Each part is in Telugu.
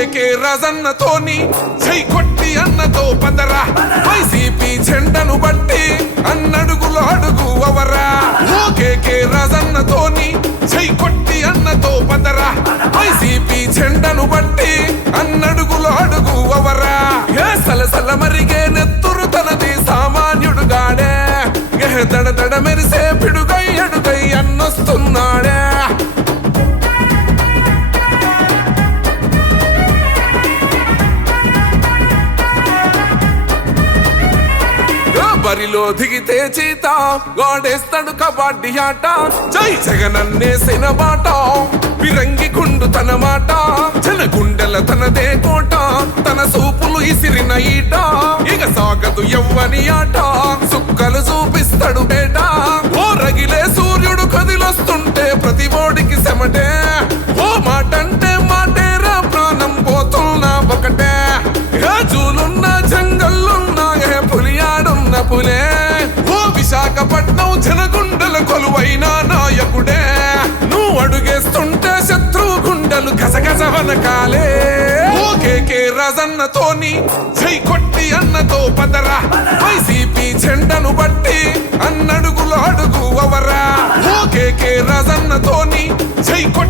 కేకే రాజన్నతోని జై కొట్టి అన్నతో పదరా. వైసీపీ జెండను బట్టి అన్నడుగులు అడుగు అవరా. కేకే రాజన్నతోని జై కొట్టి అన్నతో పదరా. వైసీపీ జెండను బట్టి అన్నడుగులు అడుగు అవరా. ఏ సలసల మరిగే నెత్తురు తనది సామాన్యుడు గాడే దడ దడ మెరిసే దిగితే చీత గాడేస్తాడు కబడ్డీ ఆట. జై జగనన్నేసిన బాట విరంగి గుండు తన మాట. జన గుండెల తనదే కోట తన సూపులు ఇసిరిన ఈట. ఇక సాగదు ఎవ్వని ఆట సుక్కలు చూపిస్తాడు బేట. ఓ రగిలే సూర్యుడు కదిలొస్తుంటే ప్రతి ఓడికి సెమటే. ఓ మాటంటే మాటేరా ప్రాణం పోతున్నా ఒకటే. ఏ జూలున్న జంగల్లున్నా పులియాడున్న పులే. విశాఖపట్నం జనగుండల కొలువైన నాయకుడే. నువ్వు అడుగేస్తుంటే శత్రు గుండెలు గసగస వనకాలే. ఓకేకే రాజన్నతోని జై కొట్టి అన్నతో పదరా. వైసీపీ జెండను బట్టి అన్నడుగులు అడుగు అవరా. ఓకేకే రాజన్నతోని జై కొట్టి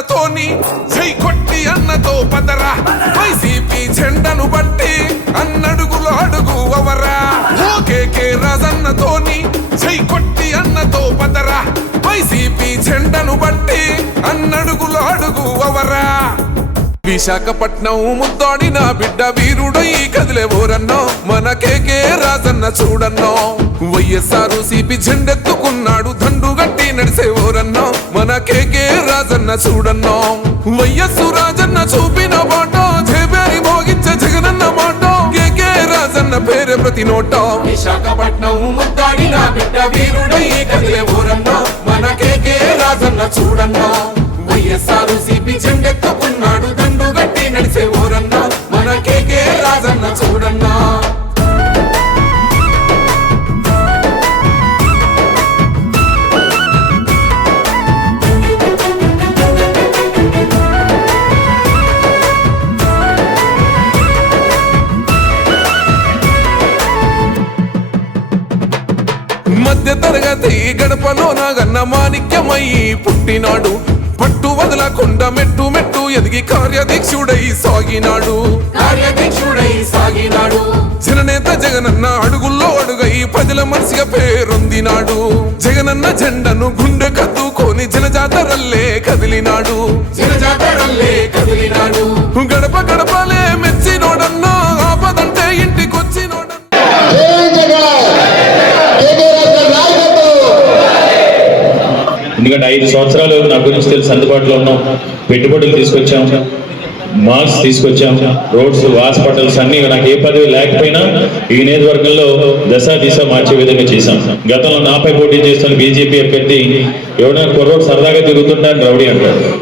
రాజన్నతోని జై కొట్టి అన్నతో పదరా. వైసీపీ జెండను బట్టి అన్నడుగులు అడుగు అవరా. ఓకేకే రాజన్నతోని జై కొట్టి అన్నతో పదరా. వైసీపీ జెండను బట్టి అన్నడుగులు అడుగు అవరా. విశాఖపట్నం ముద్దాడిన బిడ్డ వీరుడు ఈ కదిలే ఊరన్నో మన కేకే Rajanna చూడన్నో. Y S R C P జెండెత్తుకున్నాడు దండు నడిసే ఊరన్నో మన కేకే రాజన్న చూడన్నో. వైఎస్ రాజన్న చూపిన మాట జేబేరి మోగించే జగనన్న మాట కేకే రాజన్న పేరే ప్రతి నోట. విశాఖపట్నం ముద్దాడిన బిడ్డ వీరుడై కదిలే ఊరన్నో మన కేకే Rajanna చూడన్నో. Y S R C P జెండెత్తుకున్నాడు దండు గట్టి నడిసే ఓరన్నా మన కేకే రాజన్న చూడన్నా. గడపలో నాగన్న మాణిక్యమై పుట్టినాడు. పట్టు వదలకుండా మెట్టు మెట్టు ఎదిగి కార్యదీక్షుడై సాగినాడు. కార్యదీక్షుడై సాగినాడు. జననేత జగనన్న అడుగుల్లో అడుగై ప్రజల మనసిగా పేరొందినాడు. జగనన్న జెండను గుండె కత్తుకొని జనజాతరల్లే కదిలినాడు. జనజాతరల్లే కదిలినాడు. గడప గడపలే ఎందుకంటే ఐదు సంవత్సరాలు నా గురించి తెలిసి అందుబాటులో ఉన్నాం. పెట్టుబడులు తీసుకొచ్చాం. మాల్స్ తీసుకొచ్చాం. రోడ్స్ హాస్పిటల్స్ అన్ని నాకు ఏ పదవి లేకపోయినా ఈ నియోజకవర్గంలో దశ దిశ మార్చే విధంగా చేశాం. గతంలో నాపై పోటీ చేస్తున్న బీజేపీ అభ్యర్థి ఎవరైనా కుర్రోడు సరదాగా తిరుగుతుంటాడు రౌడీ అంటారు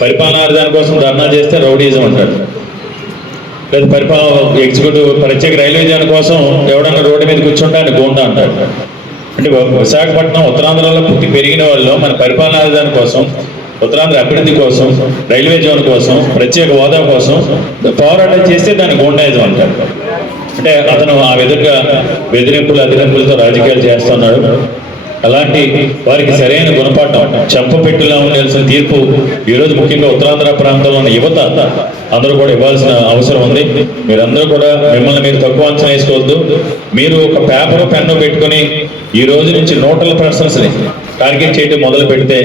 పరిపాలనా దానికోసం ధర్నా చేస్తే రౌడీజం అంటాడు. లేదా పరిపాలన ఎగ్జిక్యూటివ్ ప్రత్యేక రైల్వే జోన్ కోసం ఎవడన్నా రోడ్డు మీద కూర్చుంటే ఆయన గోండా అంటారు అంటే విశాఖపట్నం ఉత్తరాంధ్రలో పుట్టి పెరిగిన వాళ్ళు మన పరిపాలనా రాజధాని కోసం ఉత్తరాంధ్ర అభివృద్ధి కోసం రైల్వే జోన్ కోసం ప్రత్యేక హోదా కోసం పోరాటం చేస్తే దాన్ని గోండాయిజం అంటారు. అంటే అతను ఆ విధంగా బెదిరింపులు అదిరింపులతో రాజకీయాలు చేస్తున్నాడు. అలాంటి వారికి సరైన గుణపాఠం చెంపపెట్టులా ఉండాల్సిన తీర్పు ఈరోజు ముఖ్యంగా ఉత్తరాంధ్ర ప్రాంతంలో ఉన్న యువత అందరూ కూడా ఇవ్వాల్సిన అవసరం ఉంది. మీరందరూ కూడా మిమ్మల్ని మీరు తక్కువ అంచనా వేసుకోవద్దు. మీరు ఒక పేపర్ పెన్ను పెట్టుకొని ఈ రోజు నుంచి నోటల్ పర్సన్స్ని టార్గెట్ చేయడం మొదలు పెడితే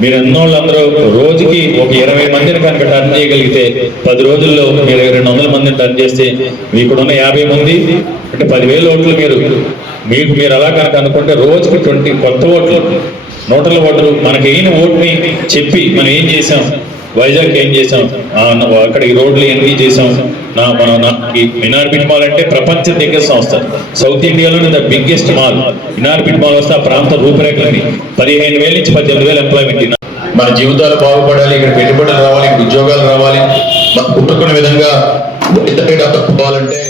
మీరు ఎన్నోళ్ళందరూ రోజుకి ఒక ఇరవై మందిని కనుక టర్న్ చేయగలిగితే పది రోజుల్లో మీరు రెండు వందల మందిని టర్న్ చేస్తే మీకున్న యాభై మంది అంటే పదివేల ఓట్లు మీరు. మీకు మీరు అలా కనుక అనుకుంటే రోజుకి ట్వంటీ కొత్త ఓట్లు. నూటల ఓట్లు మనకి అయిన ఓట్ని చెప్పి మనం ఏం చేసాం? వైజాగ్ ఏం చేసాం? అక్కడికి అక్కడ రోడ్లు ఎన్ని చేసాం. నా మనం నాకు ఈ మినార్బిట్ మాల్ అంటే ప్రపంచ దిగ్గజ సంస్థ. సౌత్ ఇండియాలోనే the biggest mall Inorbit mall వస్తే ఆ ప్రాంత రూపురేఖలని పదిహేను వేల నుంచి పద్దెనిమిది వేల ఎంప్లాయ్మెంట్ మన జీవితాలు బాగుపడాలి ఇక్కడ పెట్టుబడులు రావాలి ఉద్యోగాలు రావాలి. మనం పుట్టుకునే విధంగా పోవాలంటే